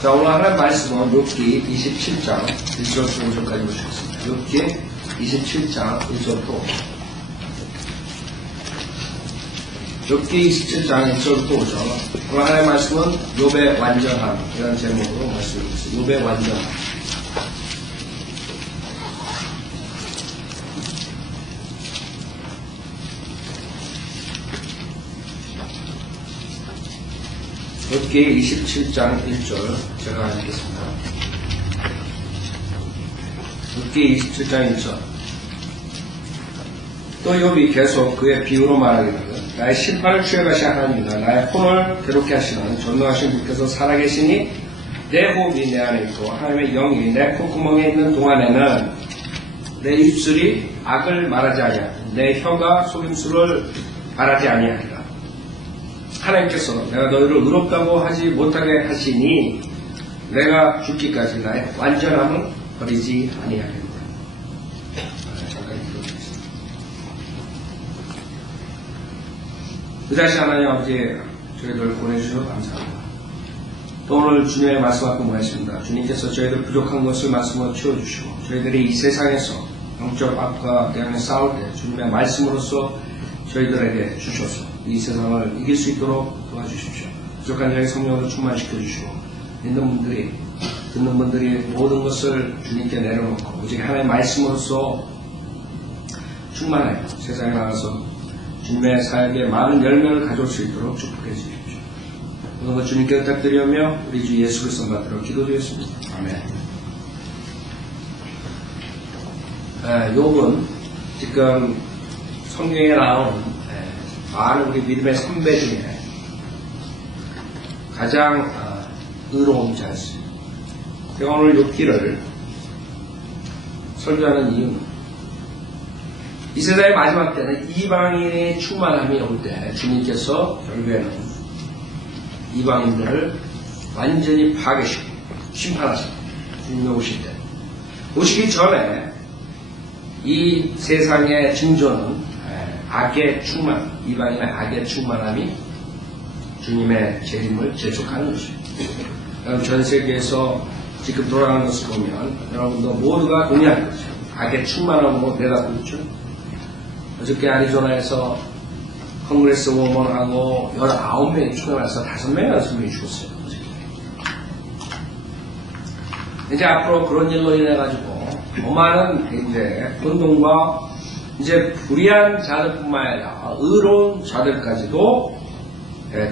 자, 오늘 하나의 말씀은 욥기 27장 1절부터 5절까지 보시겠습니다. 욥기 27장 1절부터 5절. 욥기 27장 1절부터 5절. 오늘 하나의 말씀은 욥의 완전함이라는 제목으로 말씀드리겠습니다. 욥의 완전함. 욥기 27장 1절 제가 읽겠습니다. 욥기 27장 1절. 또 욥이 계속 그의 비유로 말하기를 나의 심판을 취해가시 하나님이다. 나의 혼을 괴롭게 하시는 전능하신 분께서 살아계시니 내 호흡이 내 안에 있고 하나님의 영이 내 콧구멍에 있는 동안에는 내 입술이 악을 말하지 아니하고 내 혀가 속임수를 말하지 아니하리라. 하나님께서 내가 너희를 의롭다고 하지 못하게 하시니 내가 죽기까지 나의 완전함을 버리지 아니하겠다. 잠깐 읽어보겠습니다. 그다시 하나님 아버지 저희들 보내주셔서 감사합니다. 또 오늘 주님의 말씀 갖고 모였습니다. 주님께서 저희들 부족한 것을 말씀으로 채워주시고 저희들이 이 세상에서 영적 악과 대항해 싸울 때 주님의 말씀으로서 저희들에게 주셔서 이 세상을 이길 수 있도록 도와주십시오. 부족한 자의 성령으로 충만시켜 주시고 믿는 분들이 듣는 분들이 모든 것을 주님께 내려놓고 오직 하나님의 말씀으로서 충만하여 세상에 나가서 주님의 사역에 많은 열매를 가져올 수 있도록 축복해 주십시오. 모든 것 주님께 부탁드리며 우리 주 예수 그리스도 받들어 기도드렸습니다. 아멘. 욥은 지금 성경에 나온 많은 우리 믿음의 선배 중에 가장 의로운 자였습니다. 제가 오늘 욥기를 설교하는 이유는 이 세상의 마지막 때는 이방인의 충만함이 올 때 주님께서 결국에는 이방인들을 완전히 파괴시키고 심판하시고 주님이 오실 때 오시기 전에 이 세상의 징조는 악의 충만, 이방인의 악의 충만함이 주님의 재림을 재촉하는 것입니다. 여러분 전 세계에서 지금 돌아가는 것을 보면 여러분도 모두가 동의할 것이죠. 악의 충만함으로 내다보고 있죠. 어저께 아리조나에서 컨그레스 워먼하고 19명이 추가해서 5명이 6명이 죽었어요. 이제 앞으로 그런 일로 인해가지고 더 많은 이제 운동과 이제 불의한 자들뿐만 아니라 의로운 자들까지도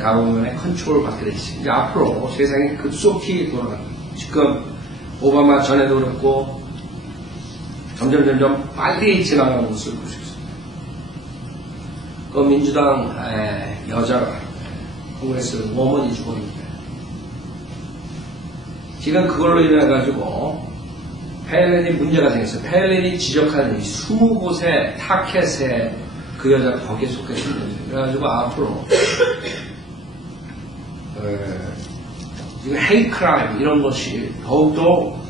가문의 컨트롤을 받게 되지. 이제 앞으로 세상이 급속히 돌아갑니다. 지금 오바마 전에도 그렇고 점점 빨리 지나가는 것을 볼 수 있습니다. 그 민주당 여자가 콩그레스 워먼이 죽었는데 지금 그걸로 인해 가지고 펠렌이 문제가 생겼어요. 펠렌이 지적하는 20곳의 타켓에 그 여자가 거기에 속했습니다. 그래가지고 앞으로 지금 헤이트 크라임 이런 것이 더욱더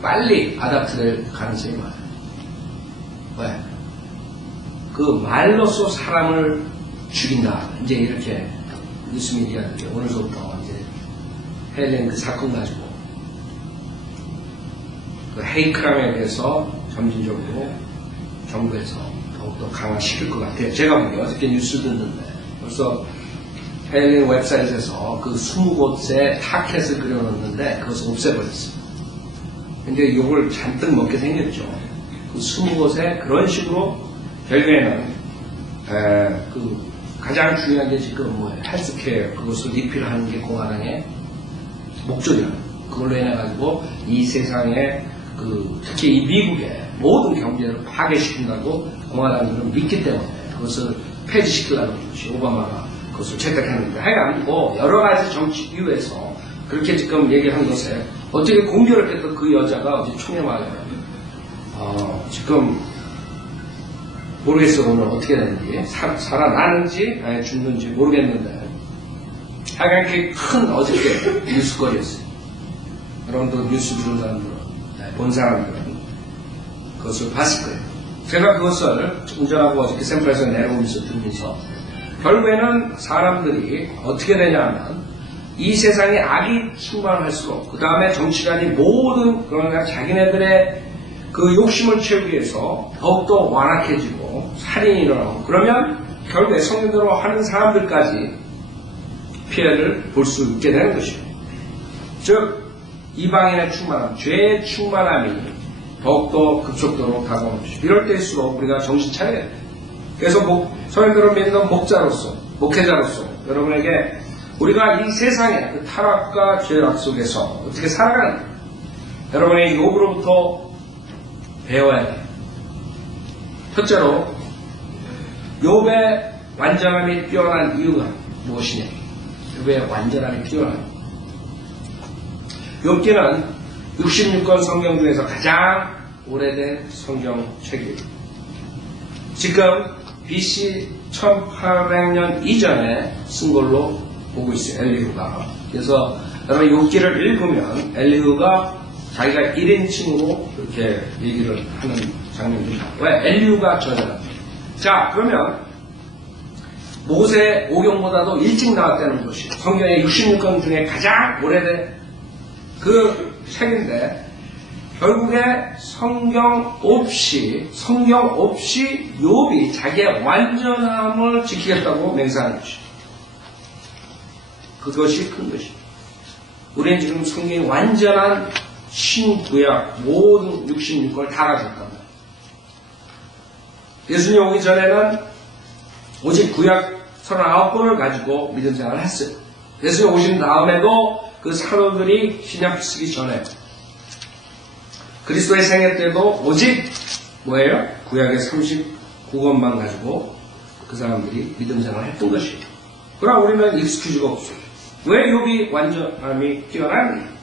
빨리 아답트될 가능성이 많아요. 왜? 그 말로써 사람을 죽인다. 이제 이렇게 뉴스 미디어인데 오늘부터 이제 헬렌 그 사건 가지고 그 헤이크람에 대해서 점진적으로 정부에서 더욱더 강화시킬 것 같아요. 제가 보기에 어저께 뉴스 듣는데 벌써 헬렌 웹사이트에서 그 20곳에 타켓을 그려놓는데 그것을 없애버렸어요. 근데 욕을 잔뜩 먹게 생겼죠. 그 20곳에 그런 식으로 결국에는 그 가장 중요한 게 지금 뭐예요? 헬스케어 그것을 리필하는 게 공화당의 목적이에요. 그걸로 인해가지고 이 세상에 특히 이 미국의 모든 경제를 파괴시킨다고 공화당들은 믿기 때문에 그것을 폐지시키려는 것이 오바마가 그것을 채택했는데 하여간 뭐 여러 가지 정치 이유에서 그렇게 지금 얘기한 것에 어떻게 공교롭게 또 그 여자가 어제 총회마을에 지금 모르겠어요. 오늘 어떻게 되는지 살아나는지 죽는지 모르겠는데 하여간 그게 큰 어저께 뉴스거리였어요. 여러분도 뉴스 보는 사람들은 본 사람들은 그것을 봤을 거예요. 제가 그것을 운전하고 어저께 샌프란시스코 내려오면서 들으면서 결국에는 사람들이 어떻게 되냐면 이 세상에 악이 충만할수록 그 다음에 정치관이 모든 그러니까 자기네들의 그 욕심을 채우기 위해서 더욱더 완악해지고 살인이 일어나고 그러면 결국에 성경대로 하는 사람들까지 피해를 볼 수 있게 되는 것이죠. 즉 이방인의 충만함, 죄의 충만함이 더욱더 급속도로 다가오는 것이죠. 이럴 때일수록 우리가 정신 차려야 돼요. 그래서 성경대로 믿는 목회자로서 여러분에게 우리가 이 세상의 그 타락과 죄악 속에서 어떻게 살아가는가 여러분의 욥으로부터 배워야 돼요. 첫째로 욥의 완전함이 뛰어난 이유가 무엇이냐? 욥의 완전함이 뛰어난 욥기는 66권 성경 중에서 가장 오래된 성경책이에요. 지금 BC 1800년 이전에 쓴 걸로 보고 있어요. 엘리후가. 그래서 여러분 욥기를 읽으면 엘리후가 자기가 1인칭으로 이렇게 얘기를 하는 장면입니다. 왜? 엘리후가 저자랍니다. 자, 그러면 모세 오경보다도 일찍 나왔다는 것이 성경의 66권 중에 가장 오래된 그 책인데 결국에 성경 없이 욥이 자기의 완전함을 지키겠다고 맹세하는 것이죠. 그것이 큰 것입니다. 우리는 지금 성경의 완전한 신구약 모든 66권을 다 가졌단 말이에요. 예수님 오기 전에는 오직 구약 39권을 가지고 믿음 생활을 했어요. 예수님 오신 다음에도 그 사도들이 신약 쓰기 전에 그리스도의 생애 때도 오직 뭐예요? 구약의 39권만 가지고 그 사람들이 믿음 생활을 했던 것이에요. 그러나 우리는 익스큐즈가 없어요. 왜 욥이 완전함이 뛰어난?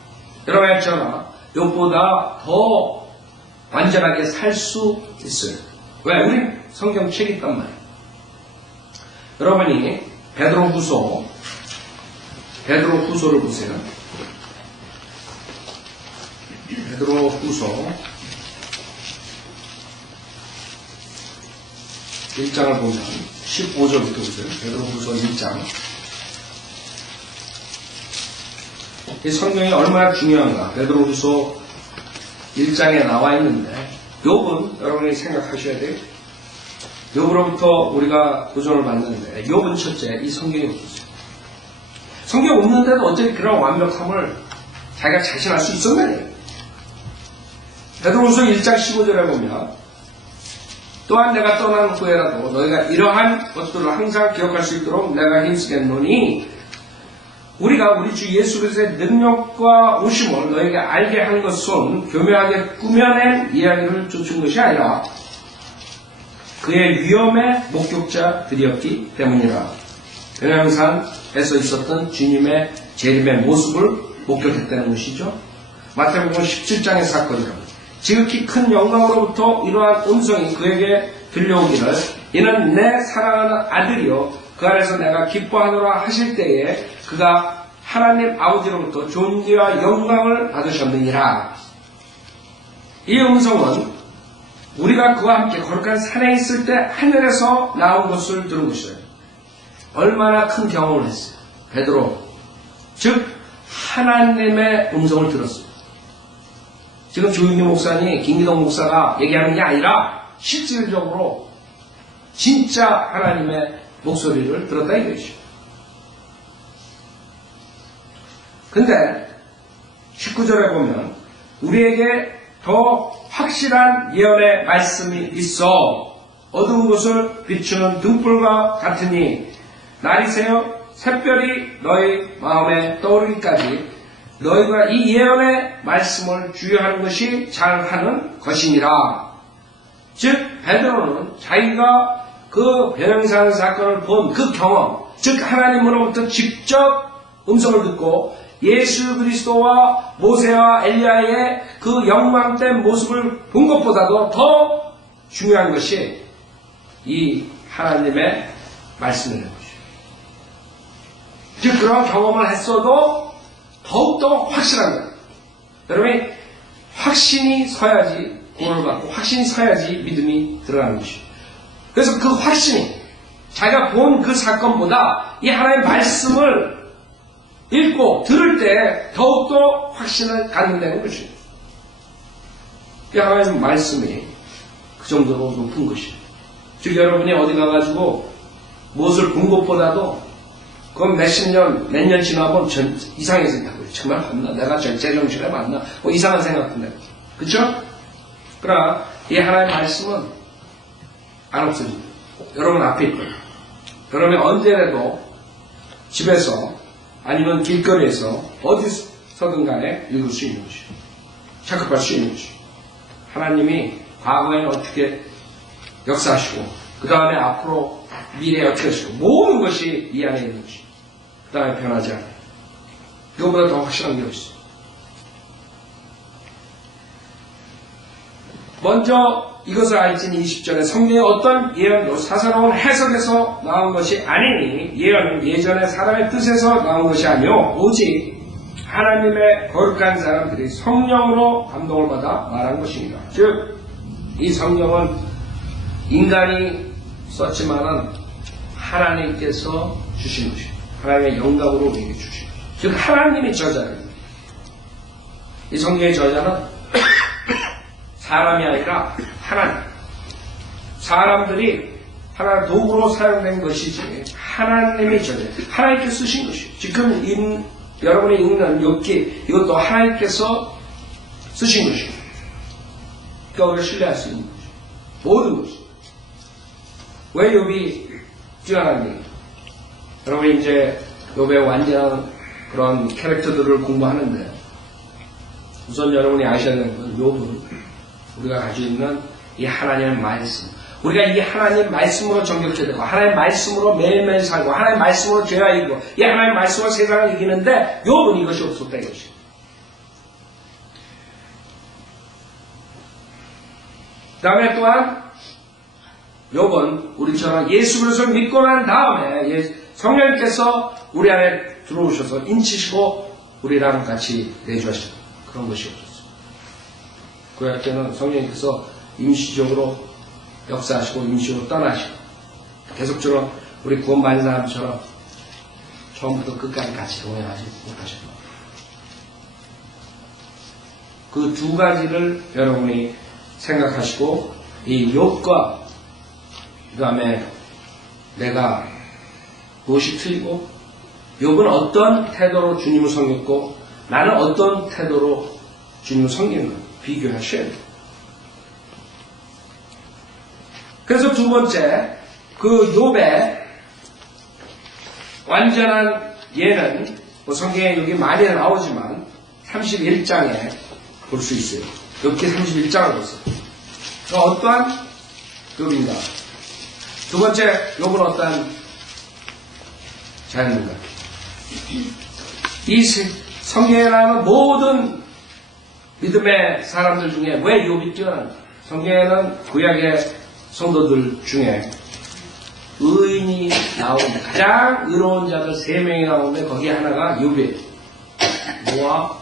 여러분 했잖아. 욥보다 더 완전하게 살 수 있어요. 왜? 우린 성경책이 있단 말이에요. 여러분이 베드로후서를 보세요. 베드로후서 1장을 보면 15절부터 보세요. 베드로후서 1장. 이 성경이 얼마나 중요한가. 베드로후서 1장에 나와 있는데 욥은 여러분이 생각하셔야 돼요. 욥으로부터 우리가 도전을 받는데 욥은 첫째 이 성경이 없었어요. 성경 없는데도 어떻게 그런 완벽함을 자기가 자신할 수 있었느냐. 베드로후서 1장 15절에 보면 또한 내가 떠난 후에라도 너희가 이러한 것들을 항상 기억할 수 있도록 내가 힘쓰겠노니 우리가 우리 주 예수 그리스도의 능력과 오심을 너희에게 알게 한 것은 교묘하게 꾸며낸 이야기를 쫓은 것이 아니라 그의 위엄의 목격자들이었기 때문이라. 변양산에서 있었던 주님의 재림의 모습을 목격했다는 것이죠. 마태복음 17장의 사건이랍니다. 지극히 큰 영광으로부터 이러한 음성이 그에게 들려오기를 이는 내 사랑하는 아들이요 그 안에서 내가 기뻐하노라 하실 때에 그가 하나님 아버지로부터 존귀와 영광을 받으셨느니라. 이 음성은 우리가 그와 함께 거룩한 산에 있을 때 하늘에서 나온 것을 들은 것이에요. 얼마나 큰 경험을 했어요. 베드로. 즉 하나님의 음성을 들었어요. 지금 조윤기 목사님, 김기동 목사가 얘기하는 게 아니라 실질적으로 진짜 하나님의 목소리를 들었다 이거죠. 근데 19절에 보면 우리에게 더 확실한 예언의 말씀이 있어 어두운 곳을 비추는 등불과 같으니 날이 새어 샛별이 너희 마음에 떠오르기까지 너희가 이 예언의 말씀을 주의하는 것이 잘하는 것이니라. 즉 베드로는 자기가 그 변형산 사건을 본 그 경험, 즉 하나님으로부터 직접 음성을 듣고 예수 그리스도와 모세와 엘리야의 그 영광된 모습을 본 것보다도 더 중요한 것이 이 하나님의 말씀이라는 것이죠. 즉 그런 경험을 했어도 더욱더 확실한 거예요. 여러분이 확신이 서야지 구원을 받고 확신이 서야지 믿음이 들어가는 것이죠. 그래서 그 확신이 자기가 본 그 사건보다 이 하나님의 말씀을 읽고 들을 때 더욱더 확신을 갖는 되는 것입니다. 이 하나님 말씀이 그 정도로 높은 것이에요. 즉 여러분이 어디 가가지고 무엇을 본 것보다도 그건 몇십 년, 몇 년 지나면 이상해진다고요. 정말 겁나. 내가 제정신에 맞나? 뭐 이상한 생각인데. 그쵸? 그러나 이 하나님의 말씀은 안 없어집니다. 여러분 앞에 있거든요. 여러분이 언제라도 집에서 아니면 길거리에서 어디서든 간에 읽을 수 있는 것이에요. 착각할 수 있는 것이에요. 하나님이 과거에는 어떻게 역사하시고 그 다음에 앞으로 미래에 어떻게 하시고 모든 것이 이 안에 있는 것이에요. 그 다음에 변하지 않아요. 이거보다 더 확실한 게 없어요. 먼저 이것을 알지니 20절에 성경의 어떤 예언도 사사로운 해석에서 나온 것이 아니니 예언은 예전에 사람의 뜻에서 나온 것이 아니요 오직 하나님의 거룩한 사람들이 성령으로 감동을 받아 말한 것입니다. 즉 이 성경은 인간이 썼지만은 하나님께서 주신 것입니다. 하나님의 영감으로 우리에게 주신 것입니다. 즉 하나님이 저자입니다. 이 성경의 저자는 사람이 아니라 하나님. 사람들이 하나의 도구로 사용된 것이지 하나님이 저자예요. 하나님께서 쓰신 것이에요. 지금 여러분이 읽는 욥기 이것도 하나님께서 쓰신 것입니다. 그러니까 우리가 신뢰할 수 있는 것이죠. 모든 것이. 왜 욥이 뛰어난지. 여러분이 이제 욥의 완전한 그런 캐릭터들을 공부하는데 우선 여러분이 아셔야 되는 건 욥은 우리가 가지고 있는 이 하나님의 말씀. 우리가 이 하나님 말씀으로 정결케 되고 하나님 말씀으로 매일매일 살고 하나님 말씀으로 죄와 이기고 이 하나님 말씀으로 세상을 이기는데 욥은 이것이 없었다 이것이. 그 다음에 또한 욥은 우리처럼 예수 그리스도를 믿고 난 다음에 성령께서 우리 안에 들어오셔서 인치시고 우리랑 같이 내주하시는 그런 것이 없었어요. 구약 때는 성령께서 임시적으로 역사하시고 임시적으로 떠나시고 계속적으로 우리 구원받은 사람처럼 처음부터 끝까지 같이 동행하지 못하셨다. 그 두 가지를 여러분이 생각하시고 이 욥과 그 다음에 내가 무엇이 틀리고 욥은 어떤 태도로 주님을 섬겼고 나는 어떤 태도로 주님을 섬기는가 비교하셔야 돼요. 그래서 두 번째 그 욥의 완전한 예는 뭐 성경에 여기 많이 나오지만 31장에 볼 수 있어요. 욥기 31장을 보세요. 어떠한 욥인가? 두 번째 욥은 어떠한 자였는가? 이 성경에 나오는 모든 믿음의 사람들 중에 왜 욥이 뛰어난가? 성경에는 구약의 성도들 중에 의인이 나오는데 가장 의로운 자들 3명이 나오는데 거기에 하나가 욥이에요. 노아,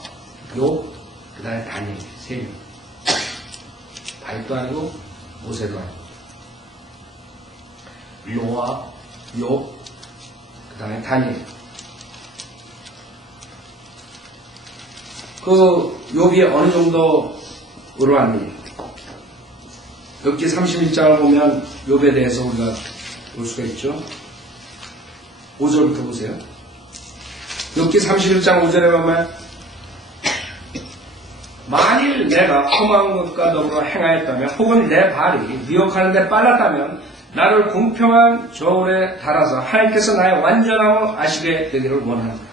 욥, 그 다음에 다니엘 3명. 다윗도 아니고 모세도 아니고 노아, 욥, 그 다음에 다니엘. 그 욥이 어느 정도 의로웠니? 욥기 31장을 보면 욥에 대해서 우리가 볼 수가 있죠. 5절부터 보세요. 욥기 31장 5절에 보면 만일 내가 험한 것과 더불어 행하였다면 혹은 내 발이 미혹하는 데 빨랐다면 나를 공평한 저울에 달아서 하나님께서 나의 완전함을 아시게 되기를 원합니다.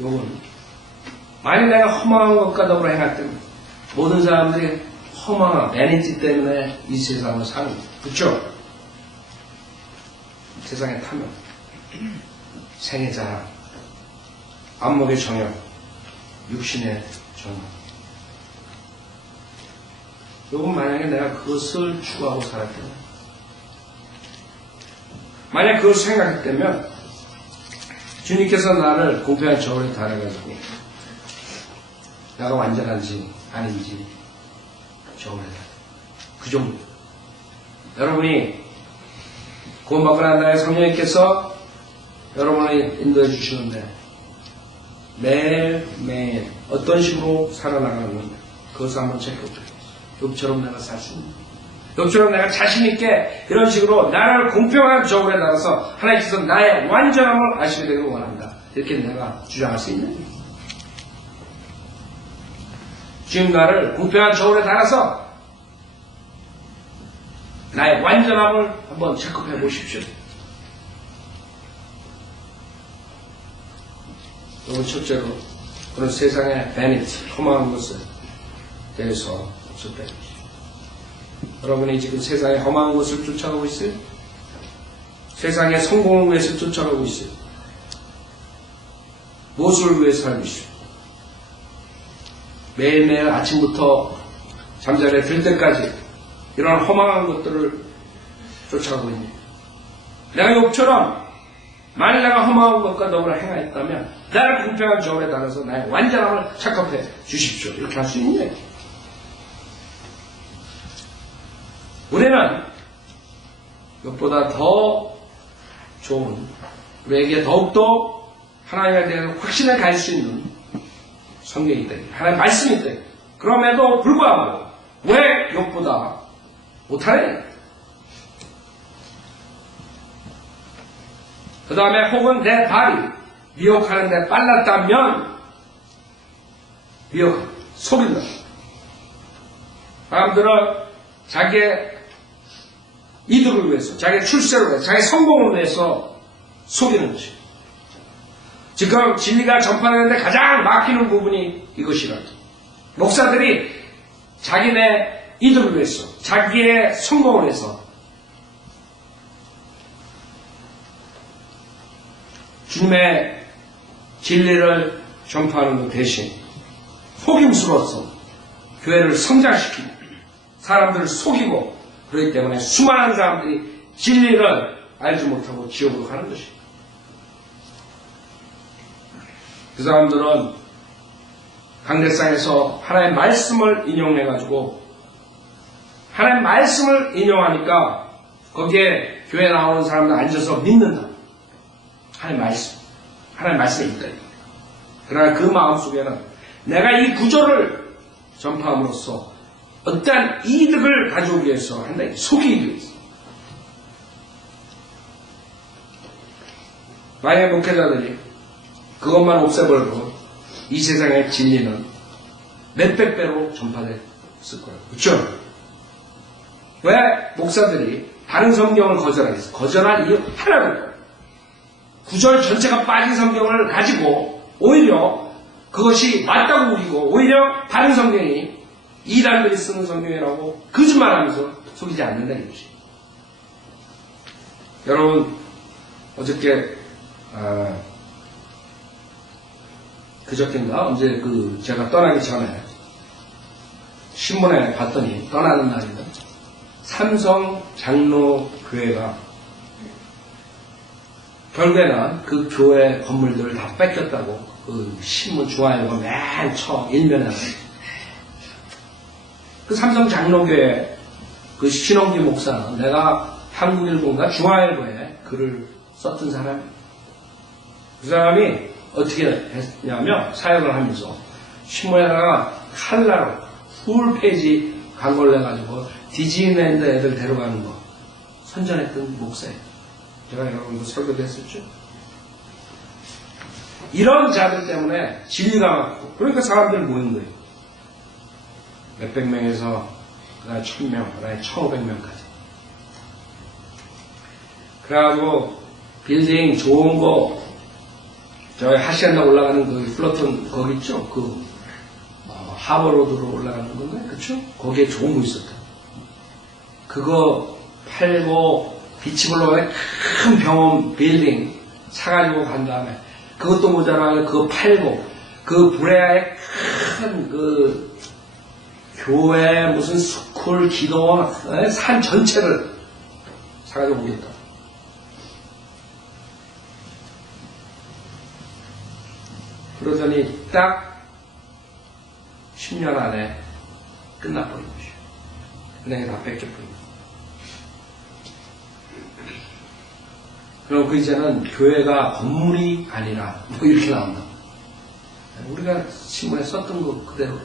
욥은 만일 내가 험한 것과 더불어 행하였다면 모든 사람들이 허망한 베니티 때문에 이 세상을 사는 거예요. 그렇죠? 세상의 탐욕, 생의 자랑, 안목의 정욕, 육신의 정욕. 요건 만약에 내가 그것을 추구하고 살았다면, 만약 그걸 생각했다면 주님께서 나를 공평한 저울에 달아가지고 내가 완전한지 아닌지 저울에 달아. 그 정도. 여러분이 구원받고 난 다음에 성령님께서 여러분이 인도해 주시는데 매일 어떤 식으로 살아나가는지 그것을 한번 체크해 주세요. 욥처럼 내가 살 수 있는, 욥처럼 내가 자신있게 이런 식으로 나를 공평한 저울에 따라서 하나님께서 나의 완전함을 아시게 되길 원한다. 이렇게 내가 주장할 수 있는, 지금 나를 공평한 저울에 따라서 나의 완전함을 한번 체크해 보십시오. 그리고 첫째로 그런 세상의 베니티, 험한 것에 대해서 없었다. 여러분이 지금 세상의 험한 것을 쫓아가고 있어요? 세상의 성공을 위해서 쫓아가고 있어요? 무엇을 위해 살고 있어요? 매일매일 아침부터 잠자리에 들 때까지 이런 험한 것들을 쫓아가고 있네. 내가 욥처럼 만일 내가 험한 것과 더불어 행하였다면 나를 공평한 저울에 따라서 나의 완전함을 착각해 주십시오. 이렇게 할 수 있네. 우리는 욥보다 더 좋은, 우리에게 더욱더 하나님에 대한 확신을 가질 수 있는 성경이 있다. 하나님의 말씀이 있다. 그럼에도 불구하고 왜 욥보다 못하네? 그 다음에 혹은 내 발이 미혹하는데 빨랐다면 속인다. 사람들은 자기의 이득을 위해서, 자기의 출세를 위해서, 자기의 성공을 위해서 속이는 것이. 지금 진리가 전파되는데 가장 막히는 부분이 이것이라. 목사들이 자기네 이득을 위해서, 자기의 성공을 위해서 주님의 진리를 전파하는 것 대신 속임수로서 교회를 성장시키고 사람들을 속이고, 그렇기 때문에 수많은 사람들이 진리를 알지 못하고 지옥으로 가는 것입니다. 그 사람들은 강대상에서 하나님의 말씀을 인용해가지고 하나님의 말씀을 인용하니까 거기에 교회 나오는 사람들 앉아서 믿는다. 하나님의 말씀이 있다. 그러나 그 마음속에는 내가 이 구조를 전파함으로써 어떠한 이득을 가져오기 위해서 한다. 속이기 위해서. 만약에 목회자들이 그것만 없애버려도 이 세상의 진리는 몇백 배로 전파됐을 거예요. 그렇죠? 왜 목사들이 다른 성경을 거절하겠어? 거절할 이유 하나도 없어요. 구절 전체가 빠진 성경을 가지고 오히려 그것이 맞다고 우기고 오히려 다른 성경이 이단들이 쓰는 성경이라고 거짓말하면서 속이지 않는다 이것이. 여러분 어저께 그저께인가 언제 제가 떠나기 전에 신문에 봤더니 떠나는 날인데 삼성 장로교회가 결국에는 그 교회 건물들을 다 뺏겼다고 그 신문 중앙일보 맨 처음 일면에 그 삼성 장로교회 그 신홍기 목사는 내가 한국일보인가 중앙일보에 글을 썼던 사람이에요. 그 사람이 어떻게 했냐면 사역을 하면서 신문에다가 칼라로 풀페이지 광고를 내가지고 디즈니랜드 애들 데려가는 거 선전했던 목사예요. 제가 여러분도 설교도 했었죠. 이런 자들 때문에 진리가 많고 그러니까 사람들 모인 거예요. 몇백 명에서 그다음에 1000명, 그다음에 1500명까지. 그래가지고 빌딩 좋은 거 저기 하시안나 올라가는 그 플러턴 거기 있죠? 하버로드로 올라가는 건가요? 그쵸? 거기에 좋은 거 있었다. 그거 팔고 비치블로의 큰 병원 빌딩 사가지고 간 다음에 그것도 모자라게 그거 팔고 그 브레아의 큰 교회 무슨 스쿨 기도원 산 전체를 사가지고 오겠다. 그러더니 딱 10년 안에 끝나버린 것이에요. 은행에 다 뺏겨버린 거예요. 그럼 그 이제는 교회가 건물이 아니라 뭐 이렇게 나온다. 우리가 신문에 썼던 거 그대로.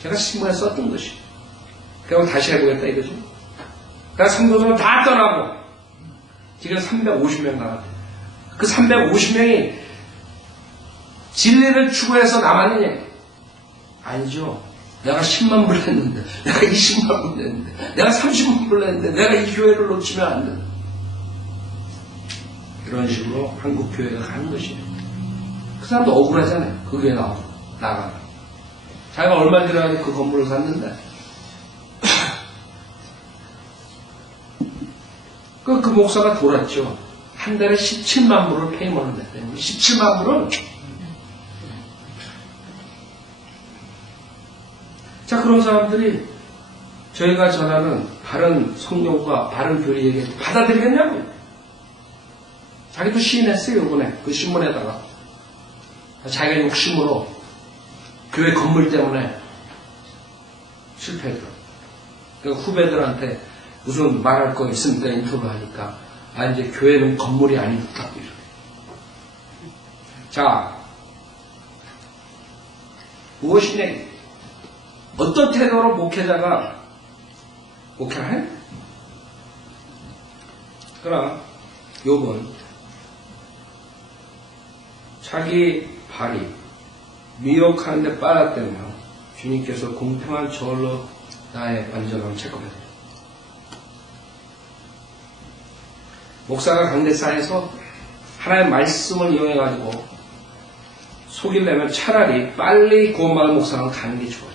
제가 신문에 썼던 것이. 그리고 다시 해보겠다 이거죠. 그러니까 성도들은 다 떠나고 지금 350명 나왔대. 그 350명이 진리를 추구해서 남았느냐? 아니죠. 내가 10만 불 냈는데, 내가 20만 불 냈는데, 내가 30만 불 냈는데, 내가 이 교회를 놓치면 안 돼. 이런 식으로 한국 교회가 가는 것이에요. 그 사람도 억울하잖아요. 그 교회 나가. 자기가 얼마 들어가서 그 건물을 샀는데, 그 목사가 돌았죠. 한 달에 17만 불을 페이먼을 냈대요. 17만 불은 자, 그런 사람들이 저희가 전하는 바른 성령과 바른 교리에게 받아들이겠냐고요. 자기도 시인했어요, 이번에. 그 신문에다가. 자기가 욕심으로 교회 건물 때문에 실패했더라고요. 그러니까 후배들한테 무슨 말할 거 있으니까 인터뷰 하니까, 이제 교회는 건물이 아니니까. 자, 무엇이냐? 어떤 태도로 목회자가 목회를 해? 그러나 욥은 자기 발이 미혹하는 데 빨았다며 주님께서 공평한 저울로 나의 완전함을 체크했다. 목사가 강대사에서 하나님의 말씀을 이용해가지고 속이려면 차라리 빨리 구원받은 목사가 가는 게 좋아요.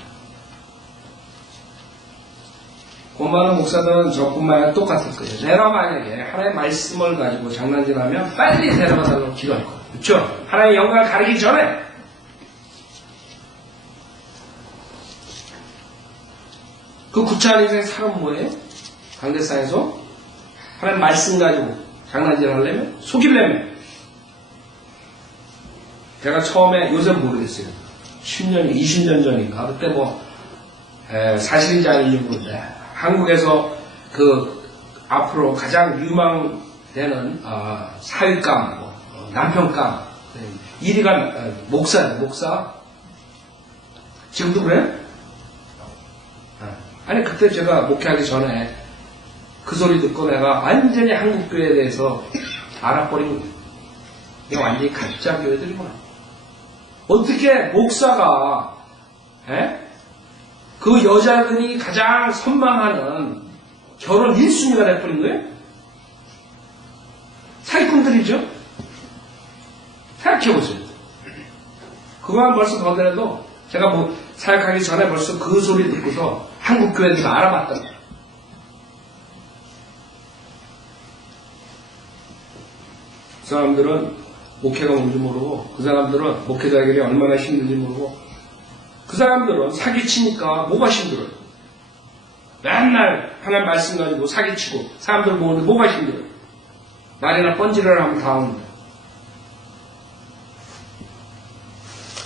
구원받은 목사들은 저뿐만 아니라 똑같을 거예요. 내가 만약에 하나님의 말씀을 가지고 장난질하면 빨리 데려가달라고 기도할 거예요. 그렇죠? 하나님의 영광을 가리기 전에. 그 구차한 인생 사람 뭐예요? 강대상에서 하나님 말씀 가지고 장난질 하려면? 속이려면? 제가 처음에, 요새 모르겠어요. 10년, 20년 전인가. 그때 사실인지 아닌지 모르는데, 한국에서 앞으로 가장 유망되는, 사위감, 남편감, 1위가 목사예요, 목사. 지금도 그래? 아니, 그때 제가 목회하기 전에 그 소리 듣고 내가 완전히 한국교회에 대해서 알아버린 거예요. 이거 완전히 가짜 교회들이구나. 어떻게 목사가, 그 여자들이 가장 선망하는 결혼 1순위가 돼버린 거예요? 사기꾼들이죠? 생각해보세요. 그거만 벌써 더더라도 제가 사역하기 전에 벌써 그 소리 듣고서 한국 교회들이 알아봤던 거예요. 그 사람들은 목회가 뭔지 모르고, 그 사람들은 목회자에게 얼마나 힘든지 모르고, 그 사람들은 사기치니까 뭐가 힘들어요? 맨날 하나님 말씀 가지고 사기치고 사람들 모으는데 뭐가 힘들어요? 말이나 뻔지를 하면 다 오는데.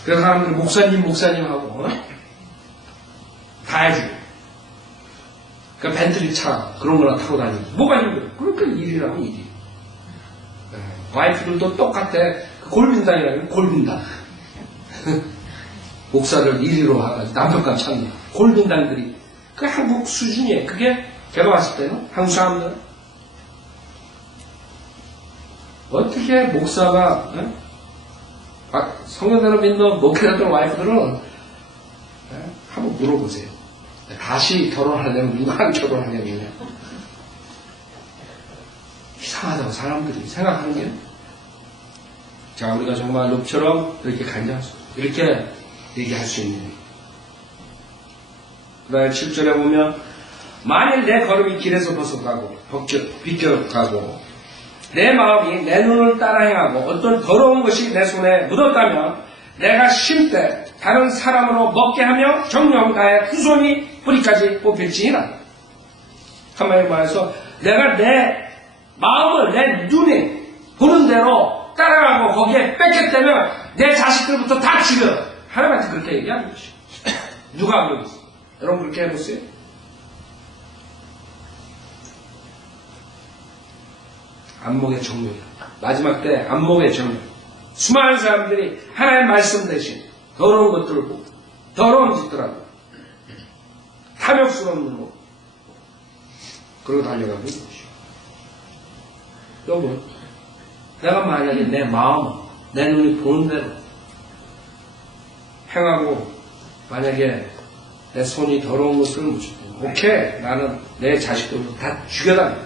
그래서 사람들이 목사님 하고 다 해주고, 그러니까 벤틀리 차 그런 거나 타고 다니고 뭐가 힘들어요? 그러니까 일이라면 일이. 와이프들도 똑같아. 골빈단이라면 골빈단. 목사를 1위로 하고 남편감 찾는 골빈단들이. 그 한국 수준이에요. 그게 제가 봤을 때는 한국 사람들 어떻게 목사가 성경대로 믿는 목회자들 와이프들은 한번 물어보세요. 다시 결혼하려면 누구랑 결혼하냐면요. 이상하다고 사람들이 생각하는 게. 자, 우리가 정말 욥처럼 이렇게 간증할 수, 이렇게 얘기할 수 있는. 그 다음에 7절에 보면, 만일 내 걸음이 길에서 벗어가고, 비껴가고, 내 마음이 내 눈을 따라 행하고, 어떤 더러운 것이 내 손에 묻었다면, 내가 쉴 때 다른 사람으로 먹게 하며, 정녕 나의 후손이 뿌리까지 뽑힐지니라. 한마디로 말해서, 내가 내 마음을 내 눈에 보는 대로 따라가고 거기에 뺏겼다면 내 자식들부터 다 죽여. 하나님한테 그렇게 얘기하는 것이죠. 누가 그러겠어요? 여러분 그렇게 해보세요. 안목의 정욕이야. 마지막 때 안목의 정욕. 수많은 사람들이 하나님의 말씀 대신 더러운 것들을 보고 더러운 짓들 하고 탐욕스러운 거 그러고 달려가는 것이죠. 여러분, 내가 만약에 내 마음, 내 눈이 보는 대로 행하고 만약에 내 손이 더러운 것을 묻혔다. 오케이, 나는 내 자식들도 다 죽여달라.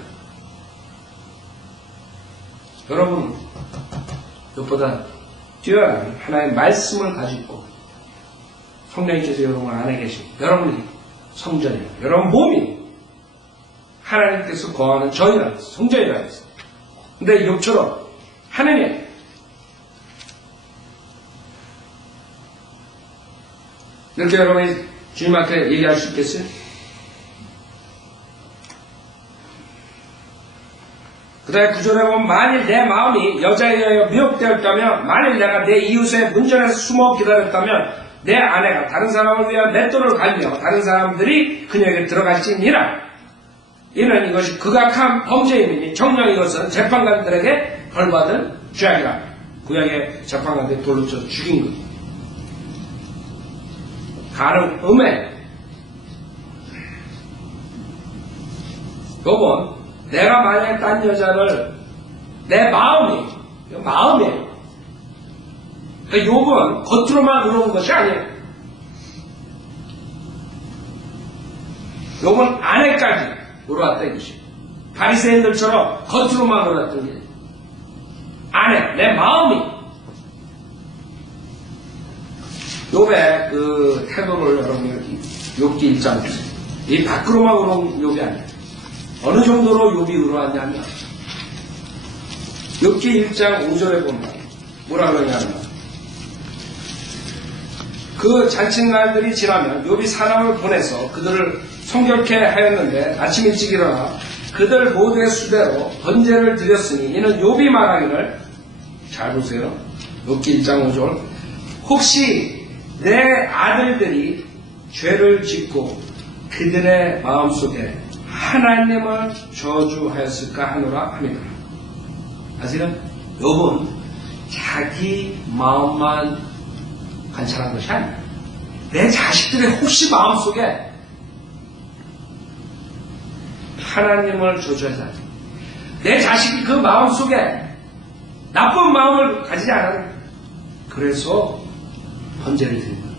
여러분, 그것보다 뛰어난 하나의 말씀을 가지고 성령께서 여러분 안에 계신 여러분이 성전이요, 여러분 몸이 하나님께서 거하는 전이라 했어, 성전이라 했어. 근데 욥처럼 하느님 이렇게 여러분이 주님한테 얘기할 수 있겠어요? 그 다음에 구절에 보면 만일 내 마음이 여자에 의하여 미혹되었다면 만일 내가 내 이웃의 문전에서 숨어 기다렸다면 내 아내가 다른 사람을 위하여 맷돌을 갈며 다른 사람들이 그녀에게 들어갈지니라. 이는 이것이 극악한 범죄임이니 정녕 이것은 재판관들에게 벌받은 죄악이라. 구약의 재판관들이 돌로 쳐 죽인 것. 가늠, 음해. 여러분, 내가 만약에 딴 여자를 내 마음이에요. 그러니까 욕은 겉으로만 의로운 것이 아니에요. 욕은 안에까지 의로웠다 이것이. 바리새인들처럼 겉으로만 의로웠던 게 안에 내 마음이. 욥의 그 태도를 여러분이 욥기 1장 보세요. 이 밖으로만 의로운 욥이 아니에요. 어느 정도로 욥이 의로웠냐면 욥기 1장 5절에 보면 뭐라 그러냐면 그 잔칫날들이 지나면 욥이 사람을 보내서 그들을 성결케 하였는데 아침 일찍 일어나 그들 모두의 수대로 번제를 드렸으니 이는 욥이 말하기를 잘 보세요. 욥기 1장 5절 혹시 내 아들들이 죄를 짓고 그들의 마음속에 하나님을 저주하였을까 하노라 합니다. 사실은 욥은 자기 마음만 관찰한 것이 아니에요. 내 자식들의 혹시 마음속에 하나님을 저주하지 않아요. 내 자식이 그 마음속에 나쁜 마음을 가지지 않아요. 그래서 번제를 드린 거예요.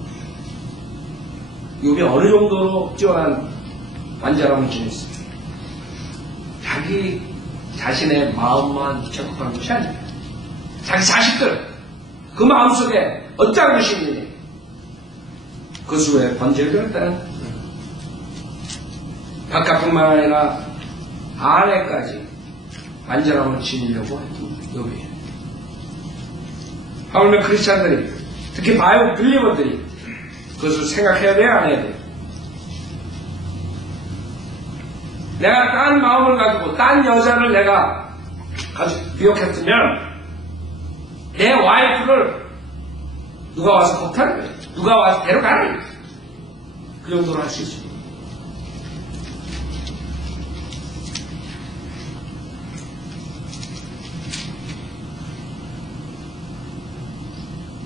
욥이 어느 정도로 뛰어난 완전함을 지녔어요. 자기 자신의 마음만 적극한 것이 아니에요. 자기 자식들 그 마음속에 어떠한 것이 있느냐 그것을 왜 번제를 드렸다는 거예요. 바깥뿐만 아니라 안에까지 완전함을 지니려고 했던 욥이에요. 하물며 크리스찬들이 특히 바이오 빌리버들이 그것을 생각해야 돼요, 안 해야 돼요? 내가 딴 마음을 가지고 딴 여자를 내가 미혹했으면 내 와이프를 누가 와서 겁탈을 거예요. 누가 와서 데려가는 거예요. 그 정도로 할 수 있습니다.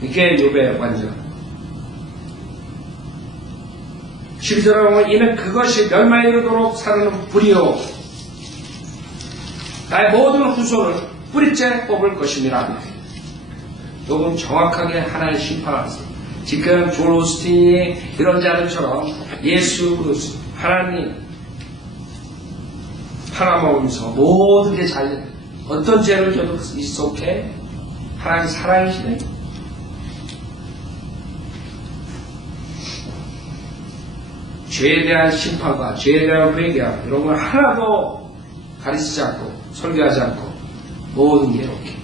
이게 욥의 완전. 12절에 보면 이는 그것이 멸망에 이르도록 사르는 불이요 나의 모든 후손을 뿌리째 뽑을 것입니다. 욥은 정확하게 하나의 심판을 했습니다. 지금 존 오스틴이 이런 자들처럼 예수 그리스도 하나님 팔아먹으면서 모든 게 잘 어떤 죄를 져도 있었게 하나님 사랑이시네. 죄에 대한 심판과 죄에 대한 회개와 이런 걸 하나도 가르치지 않고 설교하지 않고 모든 게 오케이.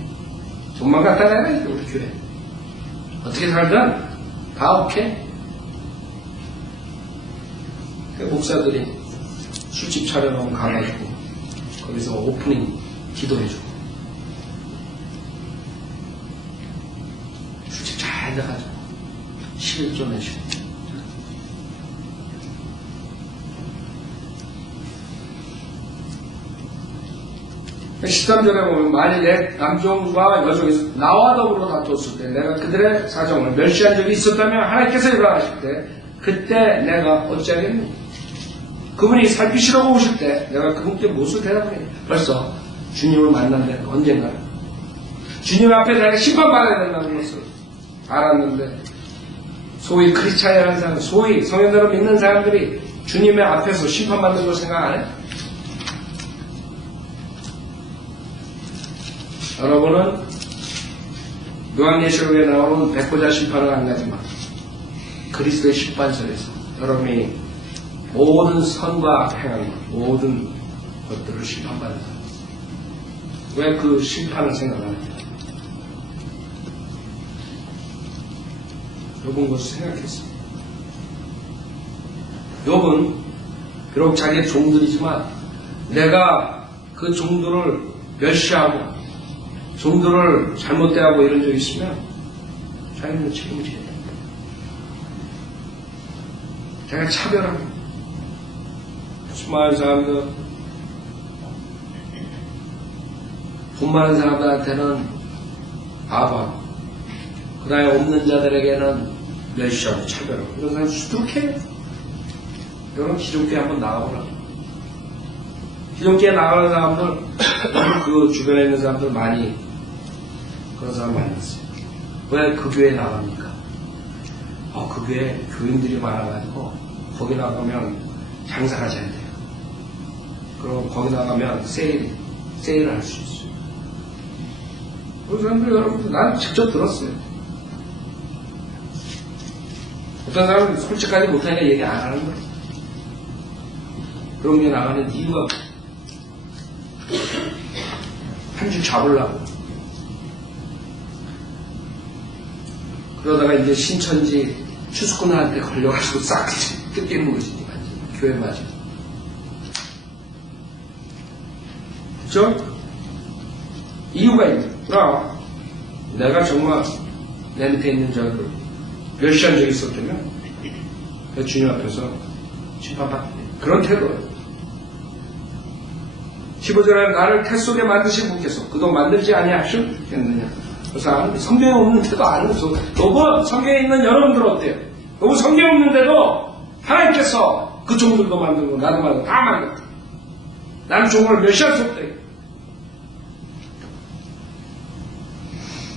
돈만 갖다 내라 이게 우리 교회. 어떻게 살든 다 오케이. 목사들이 술집 차려놓으면 가가지고 거기서 오프닝 기도해주고 술집 잘 돼가지고 11조 내주고 13절에 보면 만일 내 남종과 여종이 나와 더불어 다퉜을 때 내가 그들의 사정을 멸시한 적이 있었다면 하나님께서 일어나실 때 그때 내가 어찌하겠니? 그분이 살피시러 오실 때 내가 그분께 무엇을 대답하겠니? 벌써 주님을 만난 데는 언젠가 주님 앞에 내가 심판받아야 된다는 것을 알았는데 소위 크리스찬이라는 사람, 소위 성현대로 믿는 사람들이 주님의 앞에서 심판받는 걸 생각 안 해? 여러분은 요한계시록에 나오는 백보자 심판을 안 가지만 그리스도의 심판설에서 여러분이 모든 선과 행한 모든 것들을 심판받는 사람. 왜 그 심판을 생각하는가? 욥은 그것을 생각했어요. 욥은 비록 자기의 종들이지만 내가 그 종들을 멸시하고 종들을 잘못대하고 이런 적이 있으면 자기는 책임을 져야 됩니다. 자기가 차별하고 수많은 사람들 돈 많은 사람들한테는 아부하고 그 다음에 없는 자들에게는 멸시하고 차별하고 이런 사람 수두룩해요. 여러분 기독교에 한번 나가보라고. 기독교에 나가는 사람들 그 주변에 있는 사람들 많이 그런 사람 많이 있어요. 왜 그 교회에 나갑니까? 그 교회에 교인들이 많아가지고 거기 나가면 장사가 잘 돼요. 그럼 거기 나가면 세일을 할 수 있어요. 그 사람들 여러분들 난 직접 들었어요. 어떤 사람은 솔직하지 못하니까 얘기 안 하는 거예요. 그런 게 나가는 이유가 한 주 잡으려고. 그러다가 이제 신천지 추수꾼한테 걸려가지고 싹 뜯기는 것이지. 교회 맞아. 그죠? 이유가 있구나. 내가 정말 내 밑에 있는 자들 멸시한 적이 있었다면 주님 앞에서 심판받게 그런 태도예요. 15절에 나를 태 속에 만드신 분께서 그동 만들지 아니하셨겠느냐. 그래서 성경에 없는데도 아는 거. 여러분 성경에 있는 여러분들 어때요? 여러분 성경에 없는데도 하나님께서 그 종들도 만들고 나도 만들고 다 만들고 나는 종을 멸시할 수 없다.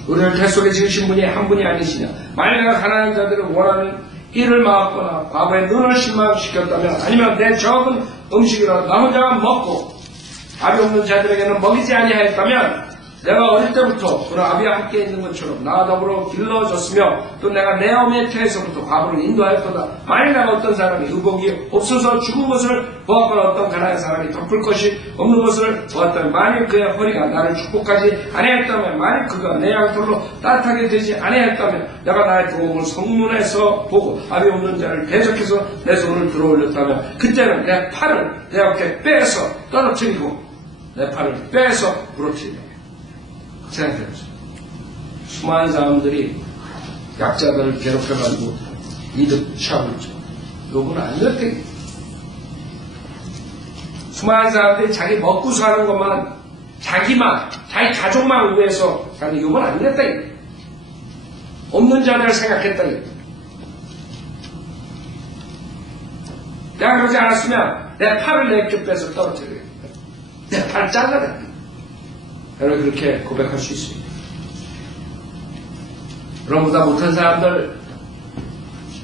우리를 태 속에 지으신 분이 한 분이 아니시냐. 만일 내가 가난한 자들을 원하는 이를 막았거나 과거에 눈을 실망시켰다면 아니면 내 적은 음식이라도 나 혼자만 먹고 아비 없는 자들에게는 먹이지 아니하였다면 내가 어릴 때부터 그런 아비와 함께 있는 것처럼 나와 더불어 길러졌으며 또 내가 내 어머니의 태에서부터 과부를 인도하였도다. 만일 내가 어떤 사람이 의복이 없어서 죽은 것을 보았거나 어떤 가난한 사람이 덮을 것이 없는 것을 보았다면 만일 그의 허리가 나를 축복하지 아니하였다면 만일 그가 내 양털로 따뜻하게 되지 아니하였다면 내가 나의 도움을 성문에서 보고 아비 없는 자를 대적해서 내 손을 들어올렸다면 그때는 내 팔을 내 어깨에 빼서 떨어뜨리고 내 팔을 빼서 부러뜨리고 생각해보세요. 수많은 사람들이 약자들을 괴롭혀가지고 이득 취하고 있죠. 요거는 안 그렇대. 수많은 사람들이 자기 먹고 사는 것만, 자기만, 자기 가족만 위해서 사는 요건 안 됐다. 없는 자들을 생각했다. 내가 그러지 않았으면 내 팔을 내 곁에서 떨어뜨려요. 내 팔을 잘라야 여러분 그렇게 고백할 수 있습니다. 그럼보다 못한 사람들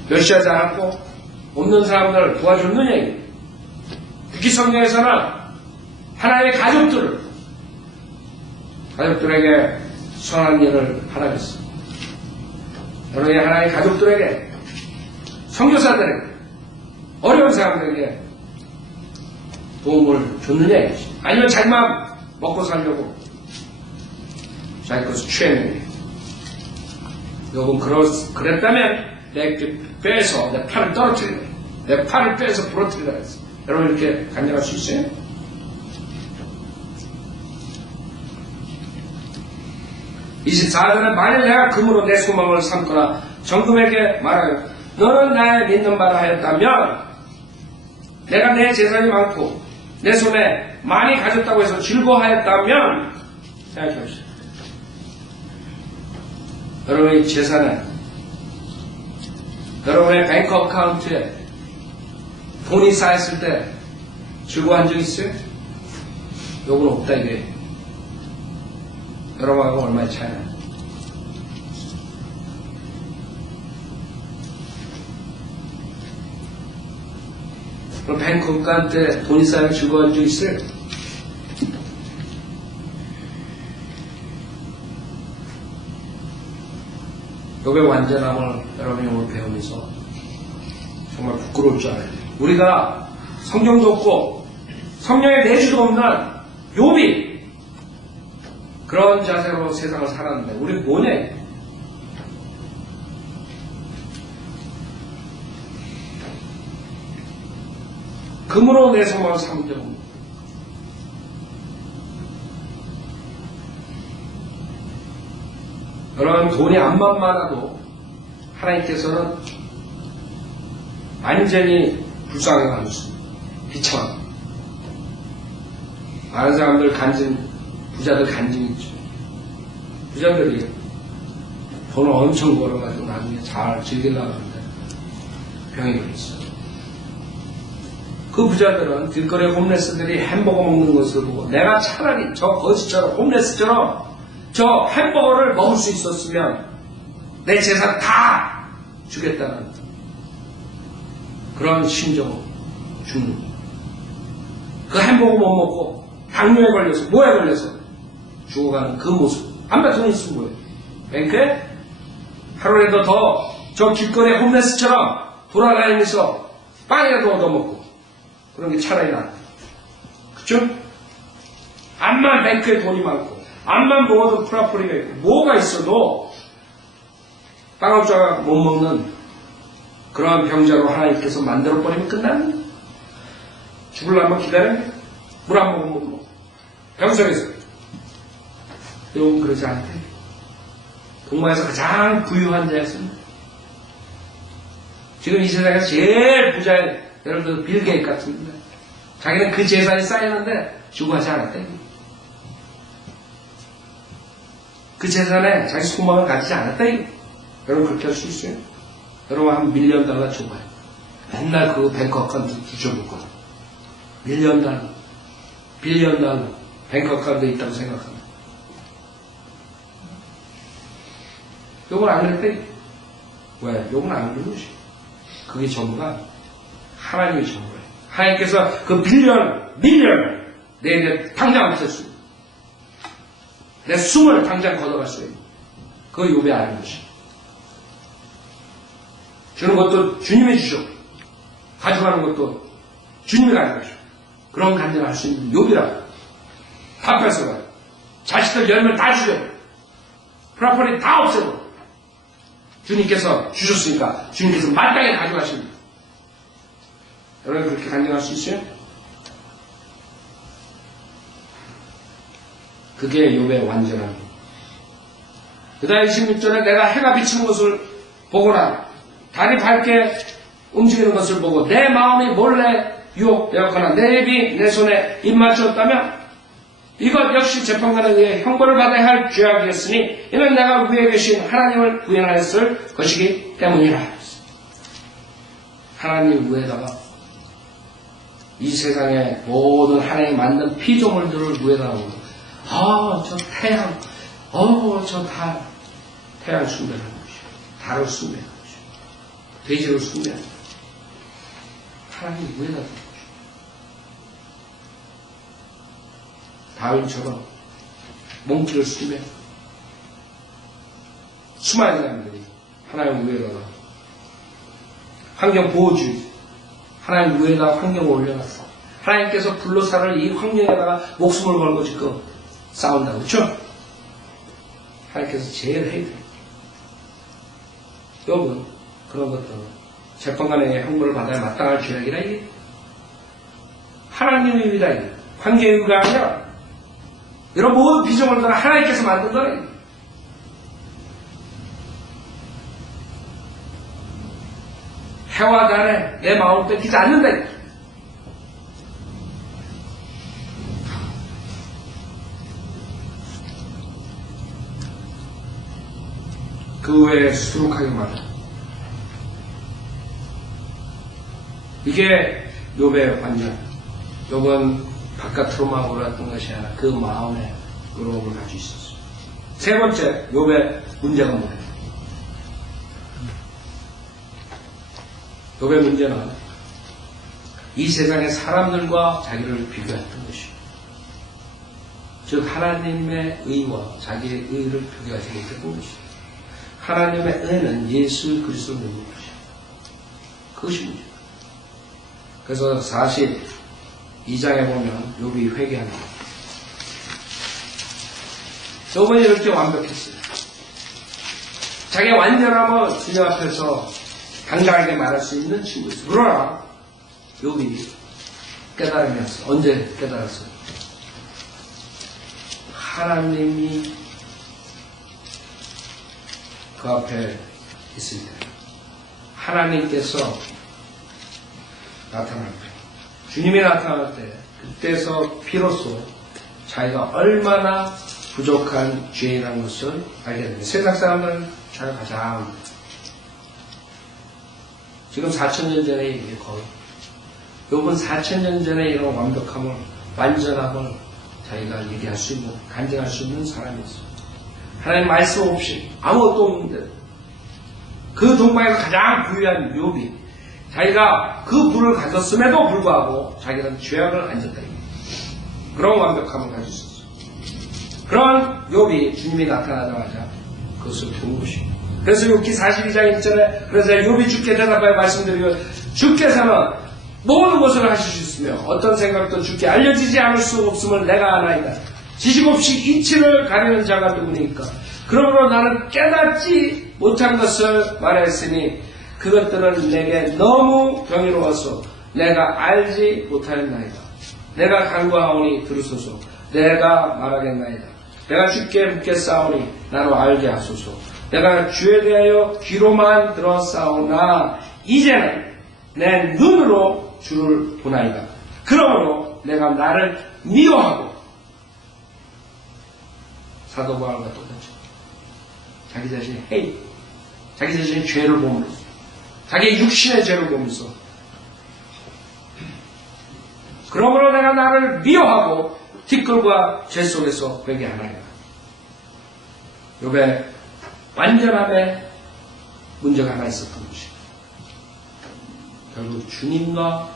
멸시하지 않았고 없는 사람들을 도와줬느냐. 특히 성경에서는 하나님의 가족들에게 선한 일을 하라겠어. 여러분이 하나님의 가족들에게 선교사들에게 어려운 사람들에게 도움을 줬느냐. 아니면 자기만 먹고 살려고 자기 것을 취했느냐. 여러분 그랬다면 내 빼서 내 팔을 떨어뜨리라. 내 팔을 빼서 부러뜨리라 했어. 여러분 이렇게 간증할 수 있어요? (24절에) 만일 내가 금으로 내 소망을 삼거나 정금에게 말하여 너는 나의 믿는 바라 하였다면 내가 내 재산이 많고 내 손에 많이 가졌다고 해서 즐거워하였다면 생각해 보시죠. 여러분의 재산에, 여러분의 뱅크 어카운트에 돈이 쌓였을 때 즐거워한 적 있어요? 요건 없다 이게. 여러분하고 얼마의 차이나? 그럼 뱅크 어카운트에 돈이 쌓여 즐거워한 적 있어요? 요게 완전함을 여러분이 오늘 배우면서 정말 부끄러울 줄 알아야 돼요. 우리가 성경도 없고 성령의 내주도 없는 욥이 그런 자세로 세상을 살았는데 우리 뭐냐 이거. 금으로 내 소망을 삼은 적 없는. 여러분 돈이 암만 많아도 하나님께서는 완전히 불쌍하게 만드십니다. 비참하게. 많은 사람들 부자들 간증 있죠. 부자들이 돈을 엄청 벌어가지고 나중에 잘 즐기려고 하는데 병이 걸렸어요. 그 부자들은 길거리 홈레스들이 햄버거 먹는 것을 보고 내가 차라리 저 거지처럼 홈레스처럼 저 햄버거를 먹을 수 있었으면 내 재산 다 주겠다는 그런 심정으로 죽는 거예요. 그 햄버거 못 먹고 당뇨에 걸려서 뭐에 걸려서 죽어가는 그 모습. 아무나 돈이 있으면 뭐예요? 뱅크에 하루라도 더 저 길거리 홈레스처럼 돌아다니면서 빵이라도 얻어먹고 그런 게 차라리 나. 그쵸? 암만 뱅크에 돈이 많고 암만 먹어도 프라포리가 있고 뭐가 있어도 빵업자가 못 먹는 그러한 병자로 하나님께서 만들어버리면 끝나는. 죽으려면 기다려야 물 안 먹으면 못 먹어. 병석에서. 여러분 그러지 않대. 동방에서 가장 부유한 자였습니다. 지금 이 세상에서 제일 부자의 여러분들 빌 게이츠 같습니다. 자기는 그 재산이 쌓였는데 죽어하지 않았다. 그 재산에 자기 소망을 가지지 않았다. 여러분 그렇게 할 수 있어요? 여러분 한 $1,000,000 줘봐요. 맨날 그 뱅크 어카운트 뒤져볼 거야. $1,000,000, $1,000,000,000 뱅크 어카운트에 있다고 생각합니다. 요건 안 그랬대. 왜? 요건 안 그런 것이. 그게 전부가 하나님의 전부예요. 하나님께서 그 $1,000,000,000,000을 내게 당장 없앴습니다. 내 숨을 당장 걷어갈 수 있는 그거 욥이 아는 것이. 주는 것도 주님이 주셨고 가져가는 것도 주님이 가져가시고 그런 간증을 할 수 있는 욥이라고. 다 뺏어가요. 자식들 열면 다 죽여요. 프라포리 다 없애고 주님께서 주셨으니까 주님께서 마땅히 가져가십니다. 여러분 그렇게 간증할 수 있어요? 그게 욥의 완전함입니다. 그 다음 26절에 내가 해가 비치는 것을 보거나 달이 밝게 움직이는 것을 보고 내 마음이 몰래 유혹되었거나 내 입이 내 손에 입맞추었다면 이것 역시 재판관에 의해 형벌을 받아야 할 죄악이었으니 이는 내가 위에 계신 하나님을 부인하였을 것이기 때문이라. 하나님 위에다가 이 세상의 모든 하나님이 만든 피조물들을 위에다가 저 태양, 저 달, 태양 숭배하는 것이요. 달을 숭배하는 것이요. 돼지를 숭배하는 것이요. 하나님 위에다가 다윈처럼 몽키를 숭배하는 수많은 사람들이 하나님 위에다가 환경 보호주의, 하나님 위에다가 환경을 올려놨어. 하나님께서 불로사를 이 환경에다가 목숨을 걸고 지금 싸운다고, 그렇죠? 하나님께서 제일 해야 돼요. 여러분 그런 것들은 재판관의 형벌을 받아야 마땅할 죄악이라 이게 하나님의 의다 이게 관계의 의가 아니라 이런 모든 비정을들은 하나님께서 만든 거래. 해와 달에 내 마음을 뺏기지 않는다. 그 외에 수두룩하게 말해. 이게 욥의 완전. 욥은 바깥으로만 올랐던 것이 아니라 그 마음에 의로움을 가지고 있었어요. 세 번째, 욥의 문제가 뭐예요? 욥의 문제는 이 세상의 사람들과 자기를 비교했던 것이요. 즉 하나님의 의와 자기의 의를 비교하지 못했던 것이요. 하나님의 의는 예수 그리스도를 믿는 것이요. 그것이 문제예요. 그래서 42장에 보면 욥이 회개합니다. 욥은 이렇게 완벽했어요. 자기의 완전함을 주님 앞에서 당당하게 말할 수 있는 친구였어요. 그러나 욥이 깨달으면서 언제 깨달았어요? 하나님이 그 앞에 있을 때 하나님께서 나타날 때 주님이 나타날 때 그때서 비로소 자기가 얼마나 부족한 죄인이라는 것을 알게 됩니다. 세상 사람들은 자기가 가장 지금 4,000년 전에 이게 거의 욥은 4,000년 전에 이런 완벽함을 완전함을 자기가 얘기할 수 있는 간증할 수 있는 사람이었어요. 하나님 말씀 없이 아무것도 없는데 그 동방에서 가장 부유한 욥이 자기가 그 부를 가졌음에도 불구하고 자기는 죄악을 안 졌다. 그런 완벽함을 가지고 있었어요. 그런 욥이 주님이 나타나자마자 그것을 본 것이고 그래서 욥기 42장 1절에 그래서 욥이 주께 대답하여 말씀드리고 주께서는 모든 것을 하실 수 있으며 어떤 생각도 주께 알려지지 않을 수 없음을 내가 아나이다. 지식 없이 이치를 가리는 자가 누구니까. 그러므로 나는 깨닫지 못한 것을 말하였으니 그것들은 내게 너무 경이로워서 내가 알지 못하였나이다. 내가 간구하오니 들으소서. 내가 말하겠나이다. 내가 주께 묻겠사오니 나로 알게 하소서. 내가 주에 대하여 귀로만 들었사오나 이제는 내 눈으로 주를 보나이다. 그러므로 내가 나를 미워하고 사도 바울과 똑같이 자기 자신의 헤이, 자기 자신의 죄를 보면서 자기의 육신의 죄를 보면서 그러므로 내가 나를 미워하고 뒷걸과 죄 속에서 회개하나이다. 욥의 완전함에 문제가 하나 있었던 것이 결국 주님과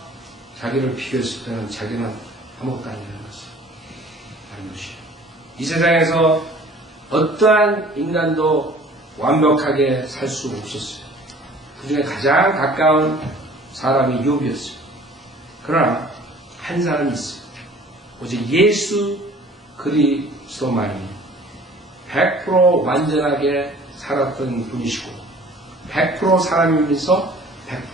자기를 비교했을 때는 자기는 아무것도 아니라는 것을 아는 것이에요. 이 세상에서 어떠한 인간도 완벽하게 살 수 없었어요. 그 중에 가장 가까운 사람이 욥이었어요. 그러나 한 사람이 있어요. 오직 예수 그리스도만이 100% 완전하게 살았던 분이시고 100% 사람이면서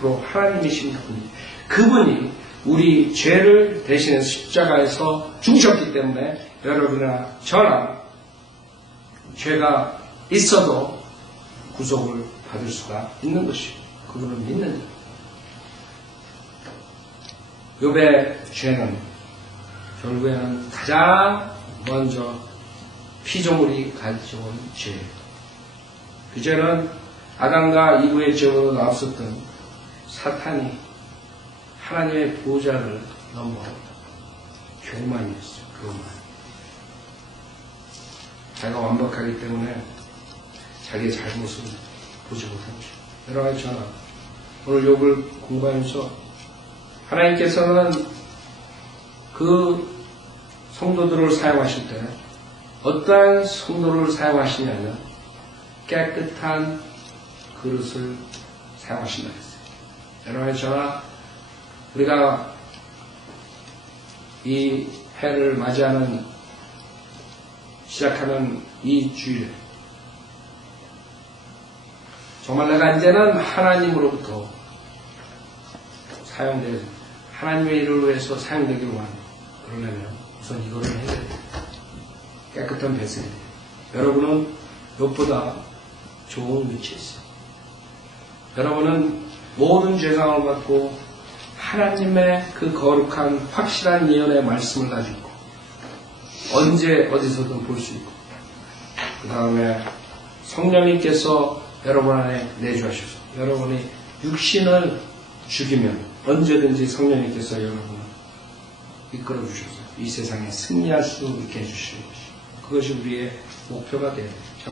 100% 하나님이신 분이 그분이 우리 죄를 대신해 십자가에서 죽으셨기 때문에 여러분이나 저나 죄가 있어도 구속을 받을 수가 있는 것이고 그분을 믿는 욥의 죄는 결국에는 가장 먼저 피조물이 가져온 죄예요. 그 죄는 아담과 이브의 죄로 나왔었던 사탄이 하나님의 보좌를 넘어 교만이었어요. 교만. 자기가 완벽하기 때문에 자기의 잘못을 보지 못한 거죠. 여러분 저는 오늘 욥을 공부하면서 하나님께서는 그 성도들을 사용하실 때 어떠한 성도를 사용하시냐면 깨끗한 그릇을 사용하신다 했어요. 여러분 저나 우리가 이 해를 맞이하는 시작하는 이 주일 정말 내가 이제는 하나님으로부터 사용될 하나님의 일을 위해서 사용되길 원합니다. 그러려면 우선 이거를 해야 돼요. 깨끗한 뱃을 해야 돼요. 여러분은 무엇보다 좋은 위치에 있어요. 여러분은 모든 죄상을 받고 하나님의 그 거룩한 확실한 예언의 말씀을 가지고 있고 언제 어디서든 볼 수 있고 그 다음에 성령님께서 여러분 안에 내주하셔서 여러분이 육신을 죽이면 언제든지 성령님께서 여러분을 이끌어 주셔서 이 세상에 승리할 수 있게 해주시는 것이 그것이 우리의 목표가 돼야 돼요.